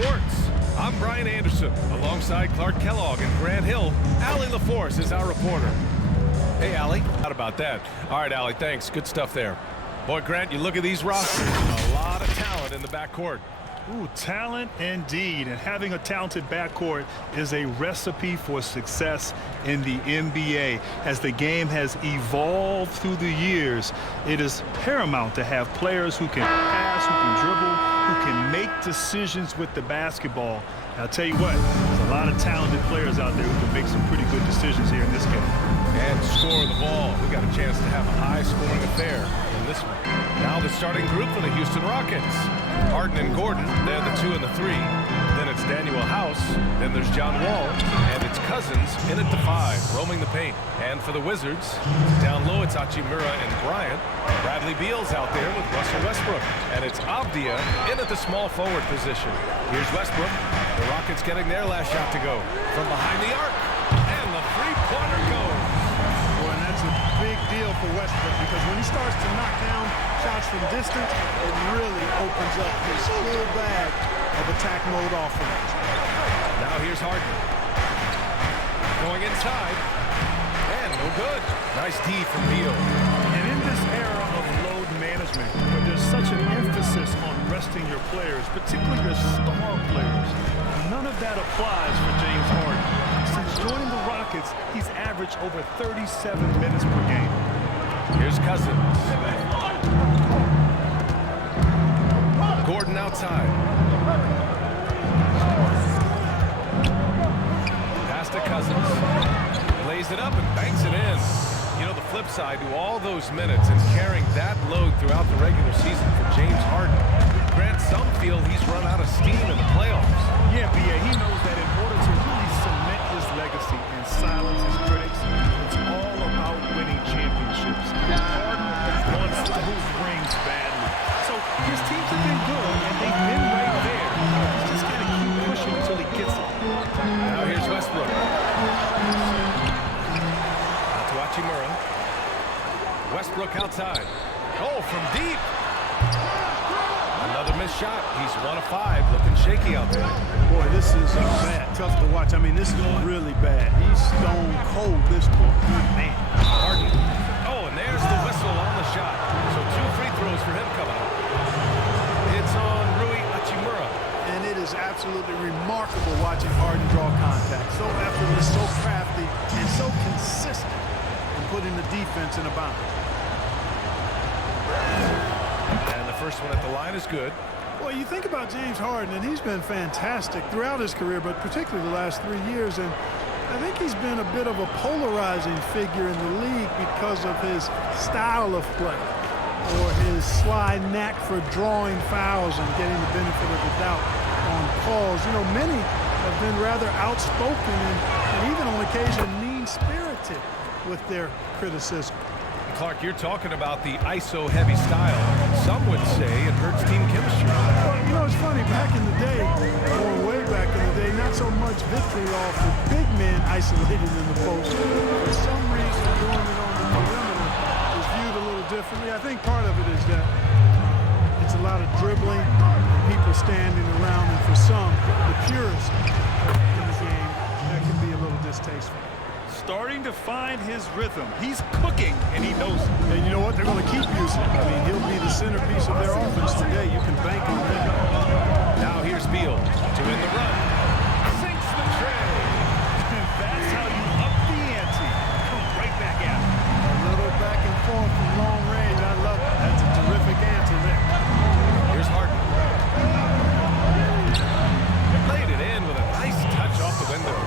Sports. I'm Brian Anderson, alongside Clark Kellogg and Grant Hill. Allie LaForce is our reporter. Hey, Allie. How about that? All right, Allie, thanks. Good stuff there. Boy, Grant, you look at these rosters. A lot of talent in the backcourt. Ooh, talent indeed. And having a talented backcourt is a recipe for success in the NBA. As the game has evolved through the years, it is paramount to have players who can pass, who can dribble, who can make decisions with the basketball. And I'll tell you what, there's a lot of talented players out there who can make some pretty good decisions here in this game. And score the ball. We got a chance to have a high-scoring affair in this one. Now the starting group for the Houston Rockets. Harden and Gordon, they're the 2 and the 3. Then it's Daniel House. Then there's John Wall. And it's Cousins in at the 5, roaming the paint. And for the Wizards, down low it's Hachimura and Bryant. Bradley Beal's out there with Russell Westbrook. And it's Avdia in at the small forward position. Here's Westbrook. The Rockets getting their last shot to go. From behind the arc. And the three-pointer goes. Boy, and that's a big deal for Westbrook because when he starts to knock down shots from distance, it really opens up his full bag of attack mode offense. Now here's Harden. Going inside. And no good. Nice D from Beal. And in this era of load management, where there's such an emphasis on resting your players, particularly your star players, none of that applies for James Harden. Since joining the Rockets, he's averaged over 37 minutes per game. Here's Cousins. Gordon outside. Pass to Cousins. Lays it up and banks it in. You know, the flip side to all those minutes and carrying that load throughout the regular season for James Harden. Grant, some feel he's run out of steam in the playoffs. Yeah, B.A., he knows that in order to really cement his legacy and silence his critics, it's all about winning championships. Harden wants those rings badly. So his teams have been good, and they've been right there. He's just got to keep pushing until he gets it. Now here's Westbrook. Out to Hachimura. Westbrook outside. Oh, from deep. Another missed shot. He's 1 of 5, looking shaky out there. Boy, this is bad. Tough to watch. I mean, this is really bad. He's stone cold, this boy. Man. Harden. Oh, and there's the whistle on the shot. So 2 free throws for him coming up. It's on Rui Hachimura. And it is absolutely remarkable watching Harden draw contact. So effortless, so crafty, and so consistent in putting the defense in a bound. And the first one at the line is good. Well, you think about James Harden, and he's been fantastic throughout his career, but particularly the last 3 years. And I think he's been a bit of a polarizing figure in the league because of his style of play or his sly knack for drawing fouls and getting the benefit of the doubt on calls. You know, many have been rather outspoken and even on occasion mean-spirited with their criticism. Clark, you're talking about the ISO-heavy style. Some would say it hurts team chemistry. Well, you know, it's funny. Back in the day, or way back in the day, not so much victory off the big men isolated in the post. For some reason, doing it on the perimeter is viewed a little differently. I think part of it is that it's a lot of dribbling, people standing around, and for some, the purists in the game, that can be a little distasteful. Starting to find his rhythm. He's cooking, and he knows it. And you know what? They're going to keep using it. I mean, he'll be the centerpiece of their offense today. You can bank on that. Now here's Beal to win the run. Sinks the tray. And that's how you up the ante. Come right back out. A little back and forth from long range. I love it. That's a terrific answer there. Here's Harden. Laid it in with a nice touch off the window.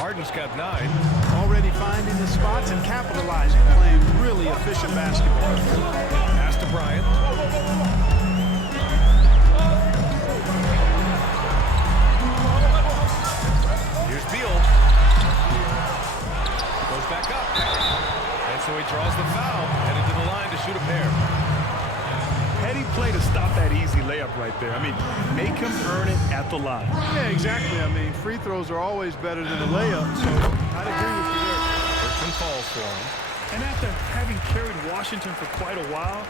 Harden's got 9. Already finding the spots and capitalizing, playing really efficient basketball. Pass to Bryant. Here's Beal. Goes back up. And so he draws the foul, headed to the line to shoot a pair. Heady play to stop that easy layup right there. I mean, make him earn it at the line. Yeah, exactly. I mean, free throws are always better than a layup, so I'd agree with you there. First one falls for him. And after having carried Washington for quite a while,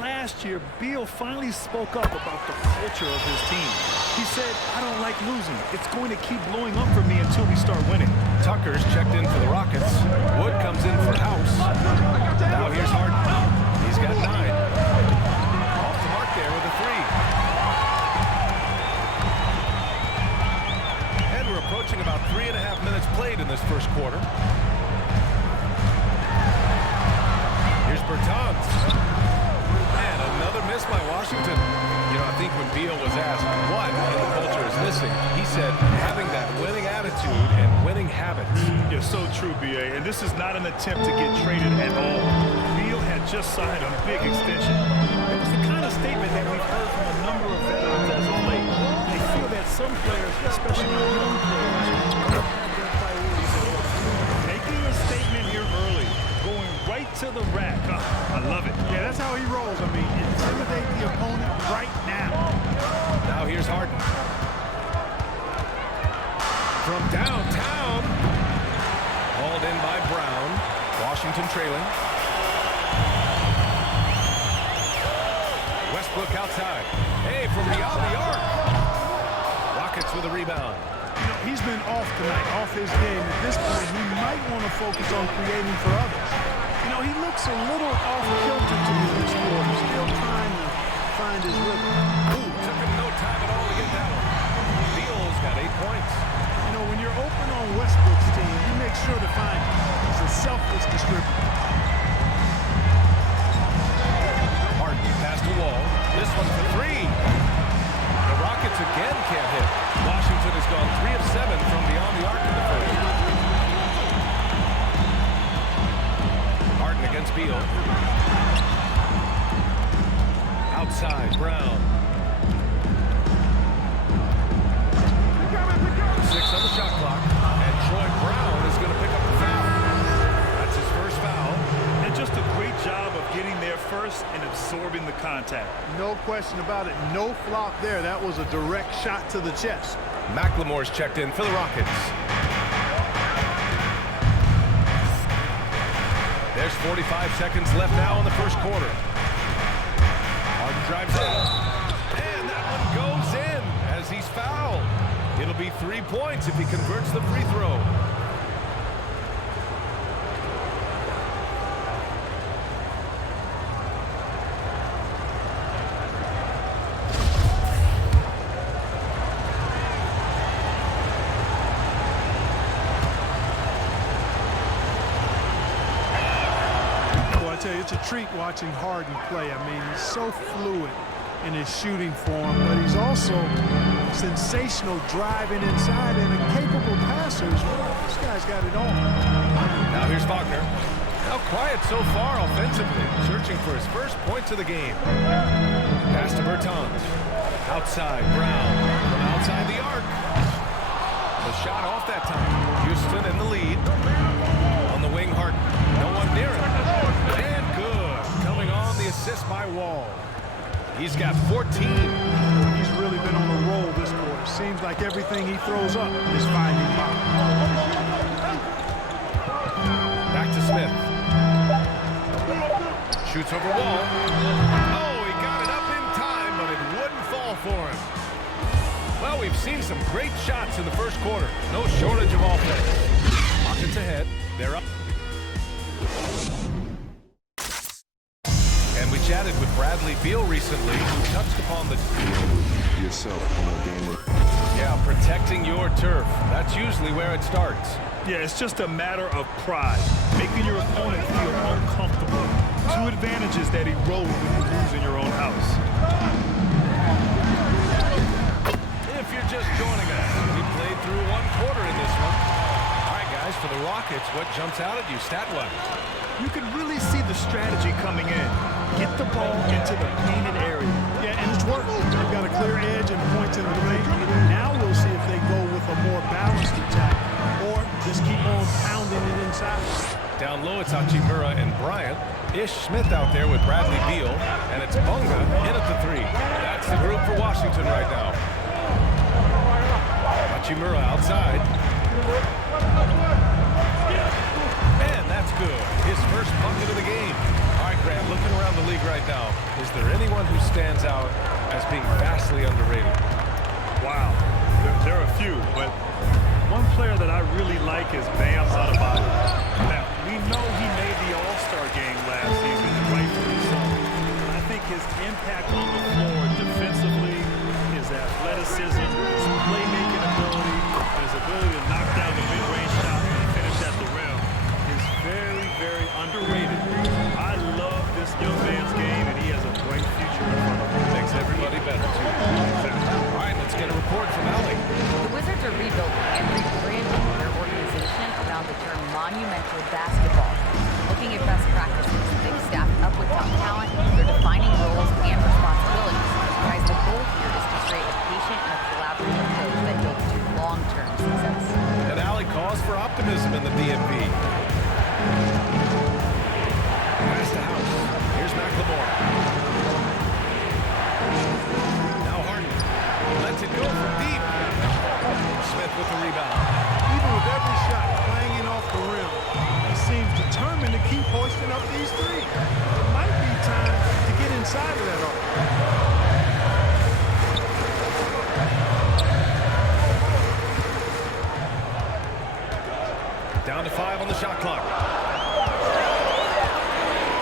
last year, Beal finally spoke up about the culture of his team. He said, I don't like losing. It's going to keep blowing up for me until we start winning. Tucker's checked in for the Rockets. Wood comes in for House. Now here's Harden. He's got 9. Off the mark there with a 3. And we're approaching about 3.5 minutes played in this first quarter. Here's Bertans. And another miss by Washington. You know, I think when Beal was asked what in the culture is missing, he said having that winning attitude and winning habits. You're so true, B.A., and this is not an attempt to get traded at all. Beal had just signed a big extension. It was the kind of statement that we've heard from a number of veterans as of late. They feel that some players, especially young players, have their priorities at work. Making a statement here early, going right to the rack. I love it. Yeah, that's how he rolls. I mean, intimidate the opponent right now. Now here's Harden. From downtown. Hauled in by Brown. Washington trailing. Westbrook outside. Hey, from beyond the arc. Rockets with a rebound. You know, he's been off tonight, off his game. At this point, he might want to focus on creating for others. You know, he looks a little off-kilter to me this quarter, still trying to find his rhythm. Ooh, took him no time at all to get that one. Beal's got 8 points. You know, when you're open on Westbrook's team, you make sure to find him. He's a selfless distributor. Harden past the wall. This one for 3. The Rockets again can't hit. Washington has gone 3 of 7 from beyond the arc in the first. Harden against Beal. Outside, Brown. 6 on the shot clock. And Troy Brown is going to pick up the foul. That's his first foul. And just a great job of getting there first and absorbing the contact. No question about it. No flop there. That was a direct shot to the chest. McLemore's checked in for the Rockets. There's 45 seconds left now in the first quarter. Harden drives in. And that one goes in as he's fouled. It'll be 3 points if he converts the free throw. It's a treat watching Harden play. I mean, he's so fluid in his shooting form, but he's also sensational driving inside and a capable passer as well. This guy's got it all. Now here's Wagner. Now quiet so far offensively, searching for his first points of the game. Pass to Bertans. Outside, Brown. From outside the arc. The shot off that time. Houston in the lead. On the wing, Harden. No one near him. And good. Coming on the assist by Wall. He's got 14. He's really been on a roll this quarter. Seems like everything he throws up is finding bottom. Back to Smith. Shoots over Wall. Oh, he got it up in time, but it wouldn't fall for him. Well, we've seen some great shots in the first quarter. No shortage of offense. Rockets ahead. They're up. And we chatted with Bradley Beal recently, who touched upon the... yourself in a game. Yeah, protecting your turf. That's usually where it starts. Yeah, it's just a matter of pride, making your opponent feel uncomfortable. 2 advantages that erode when you lose in your own house. If you're just joining us, we played through 1 quarter in this one. All right, guys, for the Rockets, what jumps out at you stat-wise? You can really see the strategy coming in. Get the ball into the painted area. Yeah, and it's worked. They've got a clear edge and points in the paint. Now we'll see if they go with a more balanced attack or just keep on pounding it inside. Down low, it's Hachimura and Bryant. Ish Smith out there with Bradley Beal, and it's Bunga in at the 3. That's the group for Washington right now. Hachimura outside. And that's good. His first bucket of the game. All right, Grant, looking around the league right now, is there anyone who stands out as being vastly underrated? Wow. is Bam Adebayo. Now, we know he made the All-Star game last season, rightfully so. But I think his impact on the floor defensively, his athleticism, his playmaking ability, and his ability to knock down the mid-range shot and finish at the rim is very, very underrated. I love this young man's game, and he has a bright future in front of him. Makes everybody better, too. Exactly. All right, let's get a report from Allie. The Wizards are rebuilding and rebranding their organization around the term monumental basketball. Looking at best practices, they've staffed up with top talent, they're defining roles and responsibilities. Guys, the goal here is to create a patient and a collaborative approach that builds to long-term success. And Allie calls for optimism in the DMV. Pass to House. Here's McLemore. Now Harden lets it go from deep. Smith with the rebound. Even with every shot clanging off the rim, he seems determined to keep hoisting up these threes. It might be time to get inside of that arc. Down to 5 on the shot clock.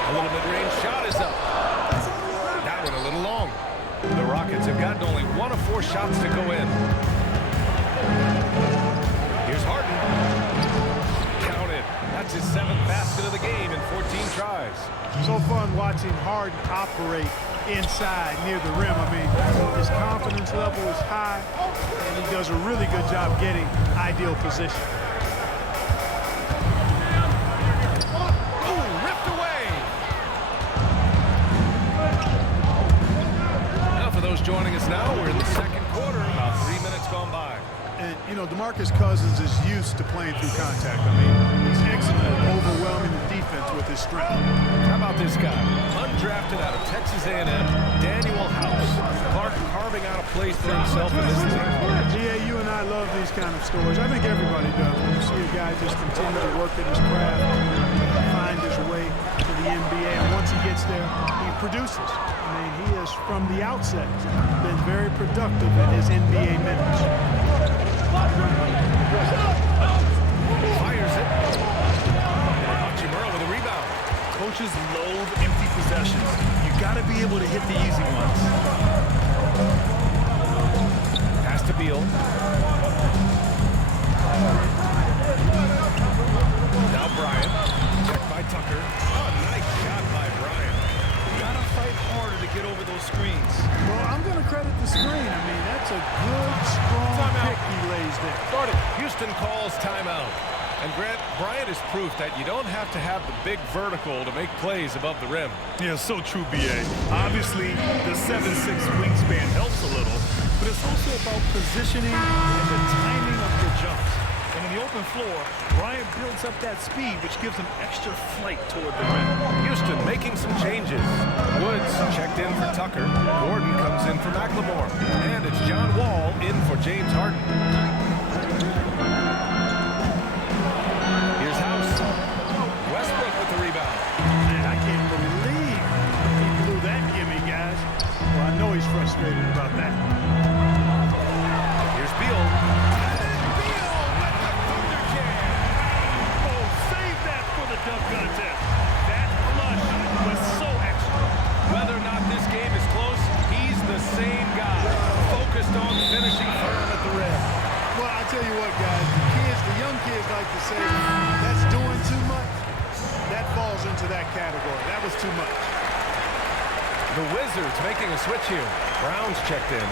A little mid-range shot is up. That one a little long. The Rockets have gotten only 1 of 4 shots to go in. Here's Harden. Counted. That's his 7th basket of the game in 14 tries. So fun watching Harden operate inside near the rim. I mean, his confidence level is high, and he does a really good job getting ideal position. Joining us now, we're in the second quarter, about 3 minutes gone by. And, you know, DeMarcus Cousins is used to playing through contact. I mean, he's excellent at overwhelming the defense with his strength. How about this guy? Undrafted out of Texas A&M, Daniel House. Clark carving out a place for himself in this team. Yeah, you and I love these kind of stories. I think everybody does. When you see a guy just continue to work at his craft, find his way to the NBA, and once he gets there, he produces. I mean, he has, from the outset, been very productive in his NBA minutes. Fires it. Hachimura with a rebound. Coaches loathe empty possessions. You got to be able to hit the easy ones. Pass to Beal. Now Bryant. Checked by Tucker. Oh, nice shot by Bryant. Gotta fight harder to get over those screens. Well, I'm going to credit the screen. I mean, that's a good, strong pick he lays there. Houston calls timeout. And Grant, Bryant is proof that you don't have to have the big vertical to make plays above the rim. Yeah, so true, B.A. Obviously, the 7'6" wingspan helps a little, but it's also about positioning and the timing of your jumps. And in the open floor, Bryant builds up that speed, which gives him extra flight toward the rim. Houston making some changes. Woods checked in for Tucker. Gordon comes in for McLemore. And it's John Wall in for James Harden. Here's House. Westbrook with the rebound. Man, I can't believe he blew that gimme, guys. Well, I know he's frustrated about that. Here's Beal. Dunk contest. That flush was so extra. Whether or not this game is close, he's the same guy, focused on finishing firm at the rim. Well, I tell you what, guys, the young kids like to say, that's doing too much. That falls into that category. That was too much. The Wizards making a switch here. Brown's checked in.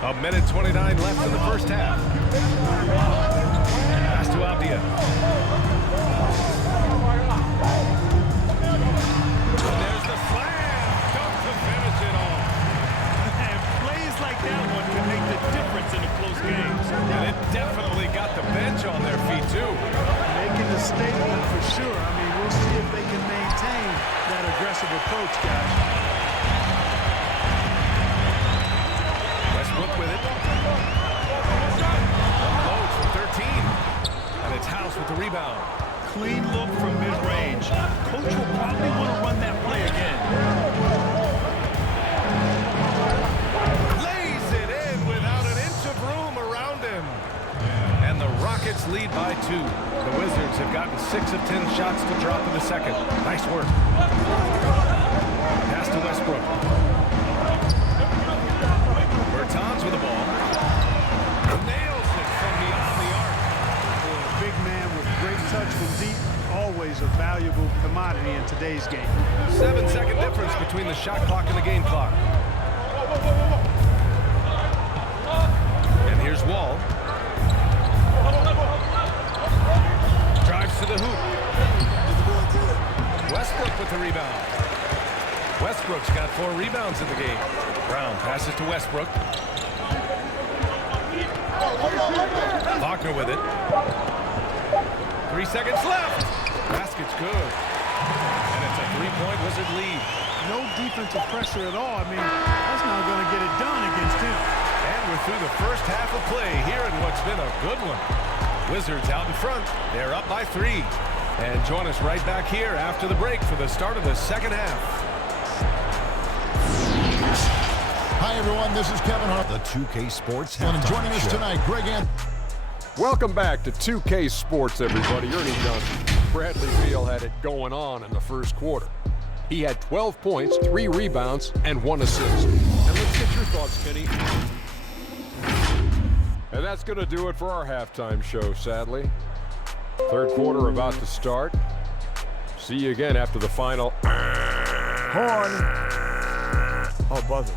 A minute 29 left in the first half. Pass to Abdia. There's the slam. Dunk to finish it off. And plays like that one can make the difference in a close game. And it definitely got the bench on their feet, too. Making a statement for sure. I mean, we'll see if they can maintain that aggressive approach, guys. Westbrook with it. Loads from 13. And it's House with the rebound. Clean look from mid-range. Coach will probably want to run that play again. Rockets lead by 2. The Wizards have gotten 6 of 10 shots to drop in the second. Nice work. Pass to Westbrook. Bertans with the ball. Nails it from beyond the arc. A big man with great touch from deep. Always a valuable commodity in today's game. 7-second difference between the shot clock and the game clock. And here's Wall. Drives to the hoop. Westbrook with the rebound. Westbrook's got 4 rebounds in the game. Brown passes to Westbrook. Wagner with it. 3 seconds left. Basket's good. And it's a 3-point Wizard lead. No defensive pressure at all. I mean, that's not going to get it done against him. And we're through the first half of play here in what's been a good one. Wizards out in front. They're up by 3. And join us right back here after the break for the start of the second half. Hi, everyone. This is Kevin Hart, the 2K Sports Halftime Show. And joining us tonight, Greg Anthony. Welcome back to 2K Sports, everybody. Ernie Johnson. Bradley Beal had it going on in the first quarter. He had 12 points, 3 rebounds, and 1 assist. And let's get your thoughts, Kenny. And that's going to do it for our halftime show, sadly. Third quarter about to start. See you again after the final. Horn. Oh, buzzer.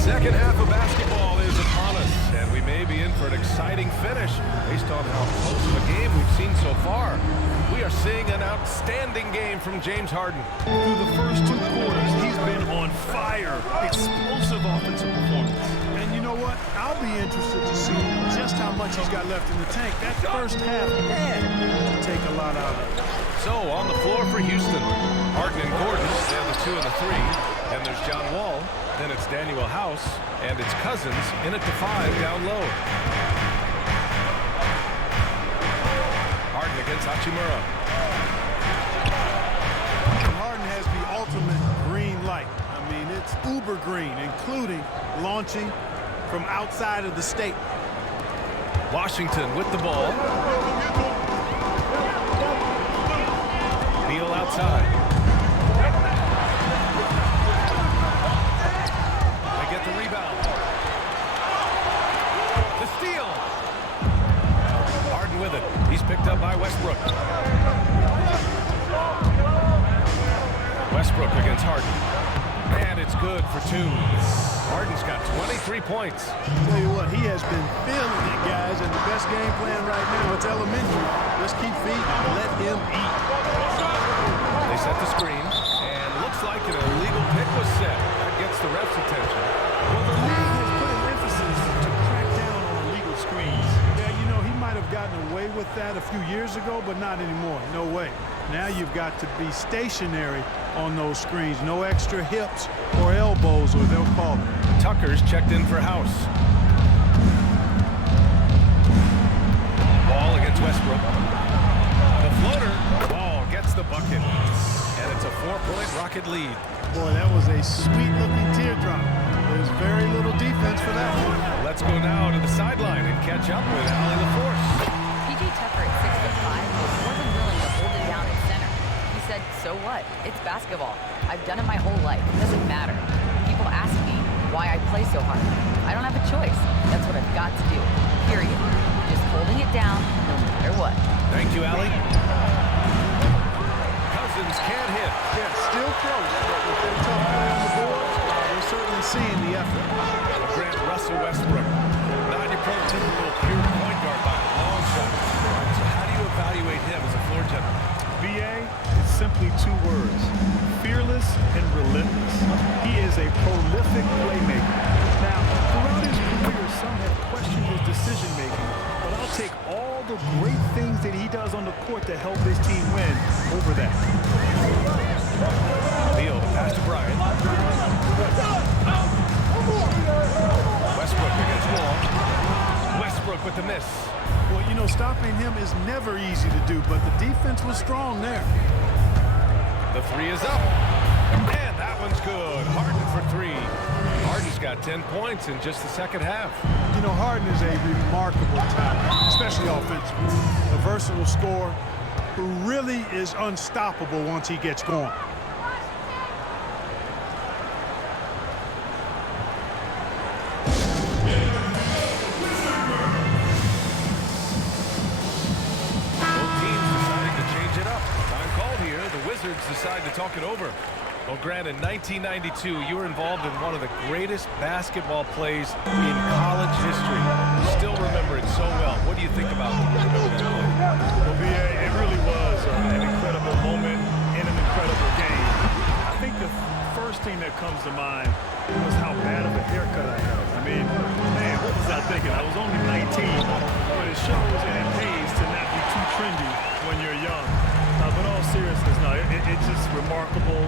Second half of basketball is upon us, and we may be in for an exciting finish based on how close of a game we've seen so far. We are seeing an outstanding game from James Harden. Through the first 2 quarters, he's been on fire. Explosive offensive performance. And you know what? I'll be interested to see just how much he's got left in the tank. That first half, man, will take a lot out of it. So on the floor for Houston, Harden and Gordon, they're the 2 and the 3. And there's John Wall, then it's Daniel House, and it's Cousins in at the 5 down low. Harden against Hachimura. Harden has the ultimate green light. I mean, it's uber green, including launching from outside of the state. Washington with the ball. Beal outside. They get the rebound. The steal. Harden with it. He's picked up by Westbrook. Westbrook against Harden. And it's good for 2. Harden's got 23 points. Tell you what, he has been feeling it, guys, and the best game plan right now, it's elementary. Just keep feeding, let him eat. They set the screen, and looks like an illegal pick was set. That gets the ref's attention. Well, the league has put an emphasis to crack down on illegal screens. Yeah, you know, he might have gotten away with that a few years ago, but not anymore. No way. Now you've got to be stationary on those screens. No extra hips or elbows, or they'll call it. Tucker's checked in for House. Ball against Westbrook. The floater. Ball gets the bucket. And it's a 4-point Rocket lead. Boy, that was a sweet-looking teardrop. There's very little defense for that one. Let's go now to the sideline and catch up with Allie LaForce. PJ Tucker at 6'5" wasn't willing to hold it down at center. He said, so what? It's basketball. I've done it my whole life. It doesn't matter. People ask me why I play so hard. I don't have a choice. That's what I've got to do. Period. Just holding it down no matter what. Thank you, Allie. Cousins can't hit. Yeah, still close, but with their tough play on the boards, we're certainly seeing the effort. Grant Russell Westbrook. Not your prototypical pure point guard by a long shot. So how do you evaluate him as a floor general? BA is simply 2 words: fearless and relentless. He is a prolific playmaker. Now, throughout his career, some have questioned his decision-making, but I'll take all the great things that he does on the court to help his team win over that. Beal, pass to Bryant. Westbrook against Wall. Westbrook with the miss. Well, you know, stopping him is never easy to do, but the defense was strong there. The three is up. And that one's good. Harden for three. Harden's got 10 points in just the second half. You know, Harden is a remarkable talent, especially offensively. A versatile scorer who really is unstoppable once he gets going. Decide to talk it over. Well, Grant, in 1992, you were involved in one of the greatest basketball plays in college history. You still remember it so well. What do you think about when you remember that play? Well, BA, it really was an incredible moment in an incredible game. I think the first thing that comes to mind was how bad of a haircut I had. I mean, man, what was I thinking? I was only 19, but it shows and it pays to not be too trendy when you're young. But all seriousness, no, it's just remarkable.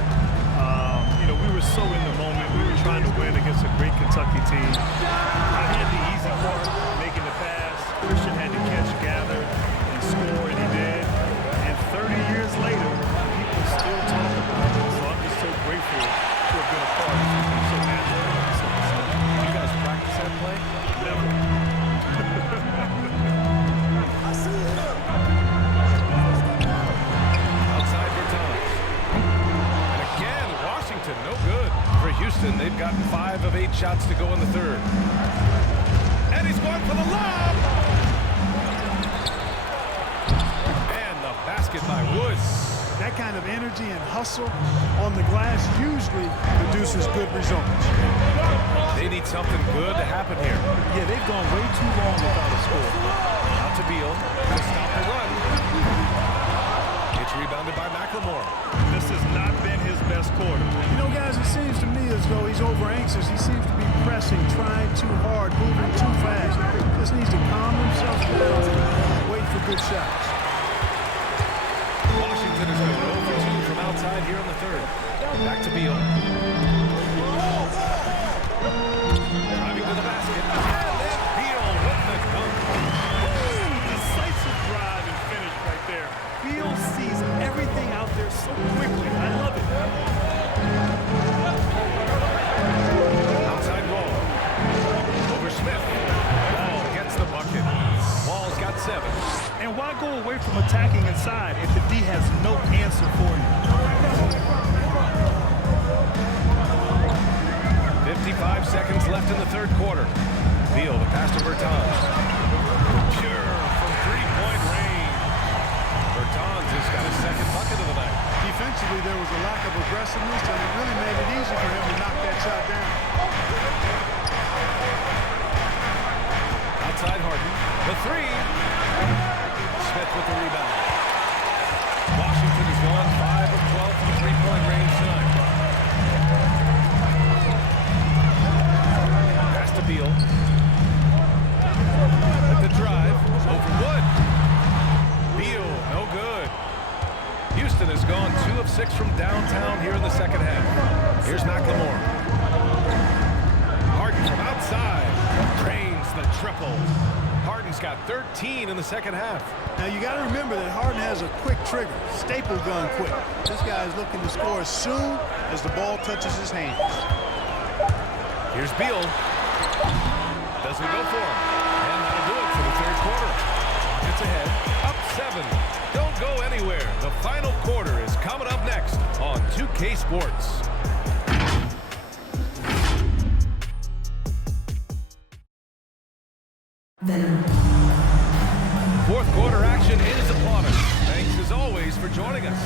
You know, we were so in the moment. We were trying to win against a great Kentucky team. I had the easy part, making the pass. Christian had to catch, gather, and score, and he did. And 30 years later, people still talk about it. So I'm just so grateful to have been a part of it. I'm so natural. You guys practice that play? Never. I see it. No good. For Houston, they've gotten 5 of 8 shots to go in the third. And he's going for the lob! And the basket by Woods. That kind of energy and hustle on the glass usually produces good results. They need something good to happen here. Yeah, they've gone way too long without a score. Out to Beal to stop the run. It's rebounded by McLemore. This has not been his best quarter. You know, guys, it seems to me as though he's over-anxious. He seems to be pressing, trying too hard, moving too fast. Just needs to calm himself down and wait for good shots. Washington is going over 2 from outside here in the third. Back to Beal. Driving to the basket. And then Beal with the dunk. Decisive drive and finish right there. Beal sees everything out there so quickly. I love it. Outside Wall. Over Smith. Wall gets the bucket. Wall's got 7. And why go away from attacking inside if the D has no answer for you? 55 seconds left in the third quarter. Beal to pass to Bertans. Pure from 3-point range. Bertans has got his second bucket of the night. Defensively, there was a lack of aggressiveness, and it really made it easy for him to knock that shot down. Outside Harden. The 3. Smith with the rebound. Washington has gone 5 of 12 from 3-point range tonight. Pass to Beal. With the drive. Over Wood. Beal, no good. Houston has gone 2 of 6 from downtown here in the second half. Here's McLemore. Harden from outside. Drains the triple. Harden's got 13 in the second half. Now, you got to remember that Harden has a quick trigger, staple gun quick. This guy is looking to score as soon as the ball touches his hands. Here's Beal. Doesn't go for him. And that'll do it for the third quarter. It's ahead. Up 7. Don't go anywhere. The final quarter is coming up next on 2K Sports. Fourth quarter action is upon us. Thanks as always for joining us.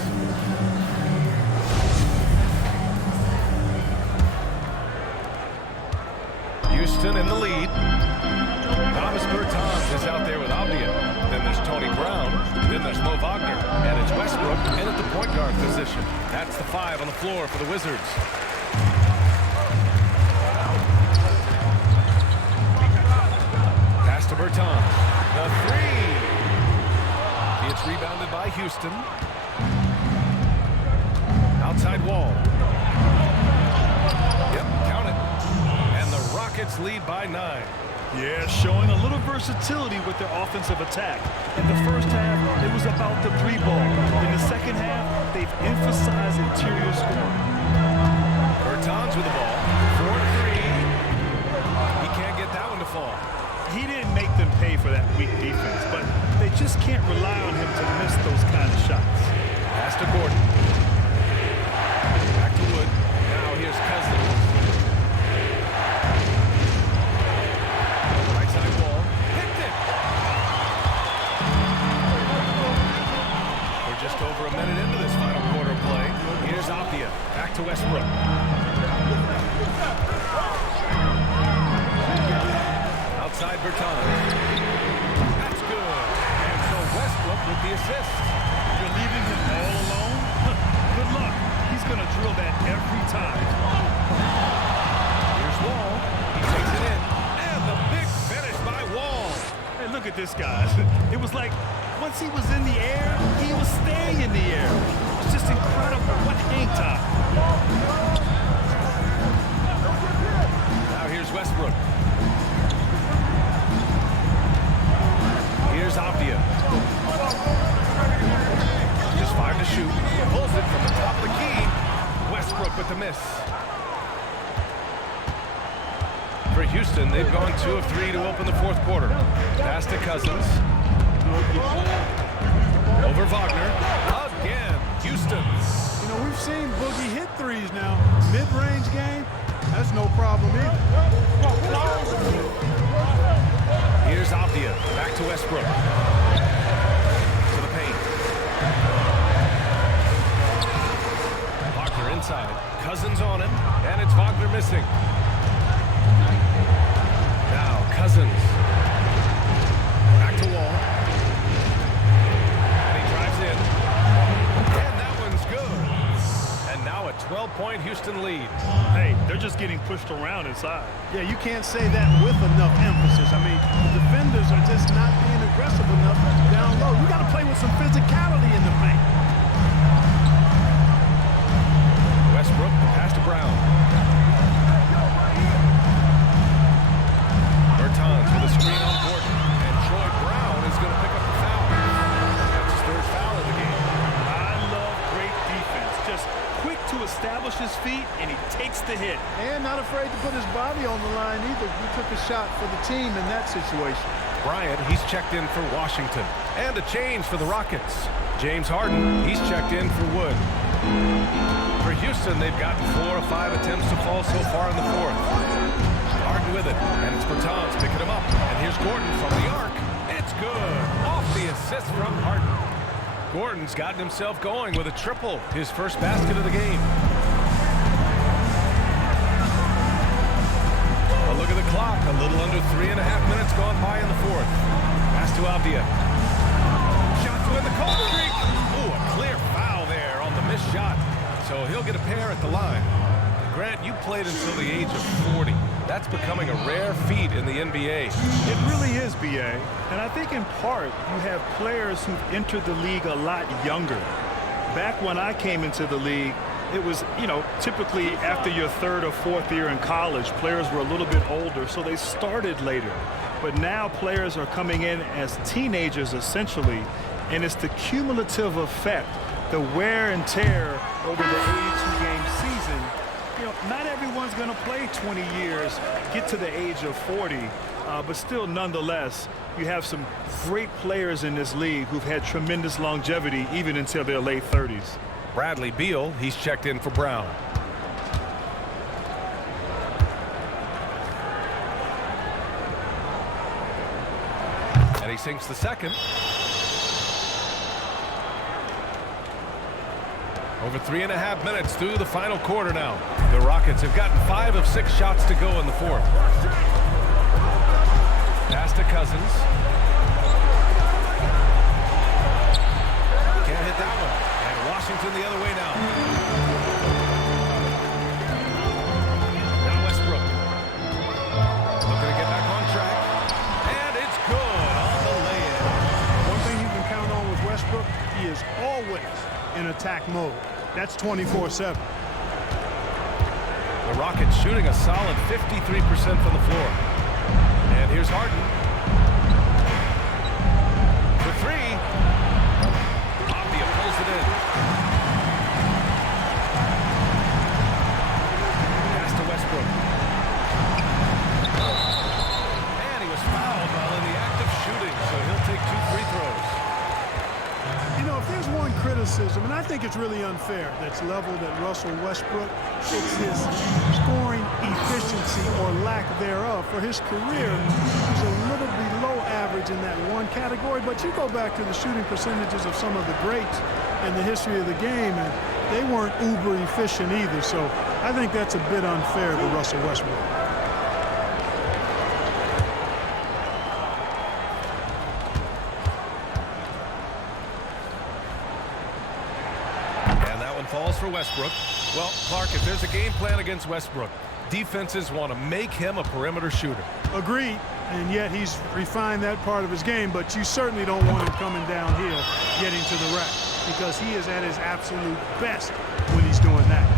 Houston in the lead. Thomas Bertans is out there with Avdia. Then there's Tony Brown. Then there's Mo Wagner. And it's Westbrook in at the point guard position. That's the 5 on the floor for the Wizards. Pass to Bertans. The 3. It's rebounded by Houston. Outside Wall. Yep, count it. And the Rockets lead by 9. Yeah, showing a little versatility with their offensive attack. In the first half, it was about the three ball. In the second half, they've emphasized interior scoring. Bertans with the ball. 4-3. He can't get that one to fall. He didn't make them pay for that weak defense, but they just can't rely on him to miss those kind of shots. Pass to Gordon. Back to Wood. Now here's Cousins. Right side wall. Picked it. We're just over a minute into this final quarter play. Here's Apia. Back to Westbrook. Outside Bertans. That's good. And so Westbrook with the assist. You're leaving him all alone? Good luck. He's going to drill that every time. Here's Wall. He takes it in. And the big finish by Wall. Hey, look at this guy. It was like once he was in the air, he was staying in the air. It's just incredible. What hang time. Now here's Westbrook. Here's Apia. Just 5 to shoot. Pulls it from the top of the key. Westbrook with the miss. For Houston, they've gone 2 of 3 to open the fourth quarter. Pass to Cousins. Over Wagner. Again, Houston. You know, we've seen Boogie hit threes now. Mid-range game, that's no problem either. Here's Apia. Back to Westbrook. To the paint. Wagner inside. Cousins on him. And it's Wagner missing. Now Cousins. Back to Wall. And he drives in. And that one's good. And now a 12-point Houston lead. Hey, they're just getting pushed around inside. Yeah, you can't say that with enough emphasis. I mean, the defenders are just not being aggressive enough down low. You got to play with some physicality in the paint. Westbrook, pass to Brown. Bertans with a screen on Gordon. And Troy Brown is going to pick up the foul. That's his third foul of the game. I love great defense. Just quick to establish his feet, and he takes the hit. And not afraid to put his body on the line either. He took a shot for the team in that situation. Bryant, he's checked in for Washington. And a change for the Rockets. James Harden, he's checked in for Wood. For Houston, they've gotten 4 of 5 attempts to fall so far in the fourth. Harden with it, and it's Bertans picking him up. And here's Gordon from the arc. It's good. Off the assist from Harden. Gordon's gotten himself going with a triple, his first basket of the game. A look at the clock, a little under 3.5 minutes gone by in the fourth. Pass to Apia. Shot to end the cold streak. Ooh, a clear foul there on the missed shot. So he'll get a pair at the line. Grant, you played until the age of 40. That's becoming a rare feat in the NBA. It really is, B.A. And I think in part you have players who've entered the league a lot younger. Back when I came into the league, it was, typically after your third or fourth year in college, players were a little bit older, so they started later. But now players are coming in as teenagers, essentially, and it's the cumulative effect, the wear and tear over the 82-game season. Not everyone's going to play 20 years, get to the age of 40, but still, nonetheless, you have some great players in this league who've had tremendous longevity even until their late 30s. Bradley Beal, he's checked in for Brown. And he sinks the second. Over 3.5 minutes through the final quarter now. The Rockets have gotten 5 of 6 shots to go in the fourth. Pass to Cousins. Can't hit that one. And Washington the other way now. Now Westbrook. Looking to get back on track. And it's good on the lay-in. One thing you can count on with Westbrook, he is always in attack mode. That's 24/7. The Rockets shooting a solid 53% from the floor. And here's Harden. For three. Obvia pulls it in. Pass to Westbrook. And he was fouled while in the act of shooting, so he'll take 2 free throws. You know, if there's one criticism, and I think it's really unfair, that's leveled at Russell Westbrook, it's his scoring efficiency or lack thereof. For his career, he's a little below average in that one category, but you go back to the shooting percentages of some of the greats in the history of the game, and they weren't uber efficient either. So I think that's a bit unfair to Russell Westbrook. Falls for Westbrook. Well, Clark, if there's a game plan against Westbrook, defenses want to make him a perimeter shooter. Agreed, and yet he's refined that part of his game, but you certainly don't want him coming downhill, getting to the rack, because he is at his absolute best when he's doing that.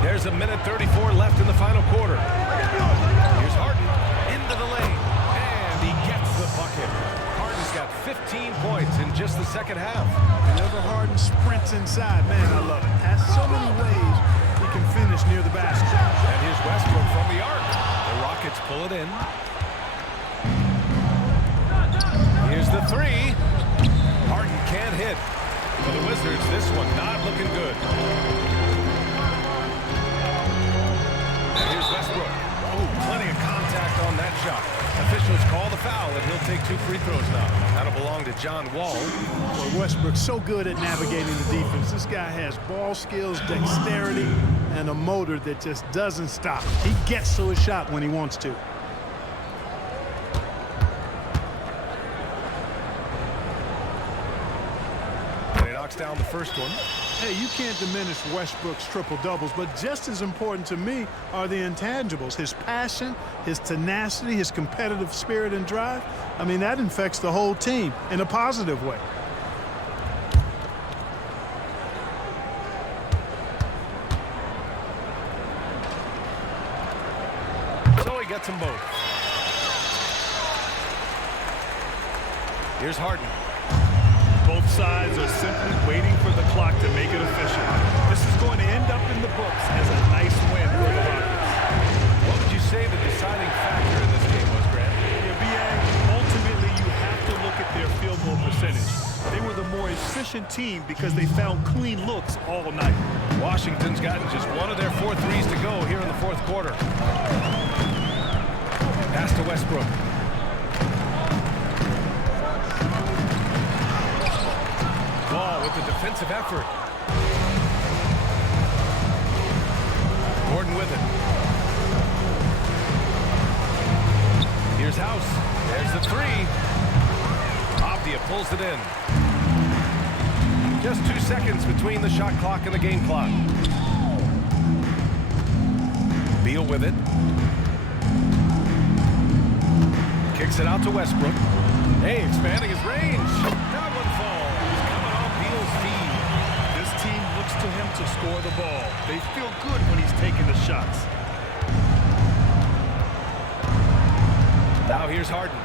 There's a minute 34 left in the final quarter. Here's Harden into the lane, and he gets the bucket. Harden's got 15 points in just the second half. Whenever Harden sprints inside, man, I love it. Has so many ways he can finish near the basket. And here's Westbrook from the arc. The Rockets pull it in. Here's the three. Harden can't hit. For the Wizards, this one not looking good. And here's Westbrook. Oh, plenty of contact on that shot. Officials call the foul, and he'll take 2 free throws now. That'll belong to John Wall. Well, Westbrook's so good at navigating the defense. This guy has ball skills, dexterity, and a motor that just doesn't stop. He gets to his shot when he wants to. And he knocks down the first one. Hey, you can't diminish Westbrook's triple-doubles, but just as important to me are the intangibles. His passion, his tenacity, his competitive spirit and drive. I mean, that infects the whole team in a positive way. So he gets them both. Here's Harden. Both sides are simply waiting for the clock to make it official. This is going to end up in the books as a nice win for the Rockets. What would you say the deciding factor in this game was, Grant? Yeah, BA, ultimately you have to look at their field goal percentage. They were the more efficient team because they found clean looks all night. Washington's gotten just one of their 4 threes to go here in the fourth quarter. Pass to Westbrook. Ball with the defensive effort. Gordon with it. Here's House. There's the three. Obvia pulls it in. Just 2 seconds between the shot clock and the game clock. Beal with it. Kicks it out to Westbrook. Hey, expanding his range. That one falls. He's coming off Beal's feed. This team looks to him to score the ball. They feel good when he's taking the shots. Now here's Harden.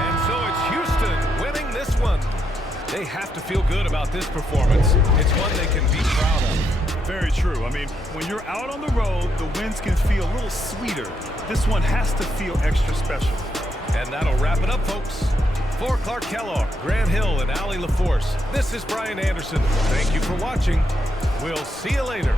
And so it's Houston winning this one. They have to feel good about this performance. It's one they can be proud of. Very true. I mean, when you're out on the road, the wins can feel a little sweeter. This one has to feel extra special. And that'll wrap it up, folks. For Clark Kellogg, Grant Hill, and Allie LaForce, this is Brian Anderson. Thank you for watching. We'll see you later.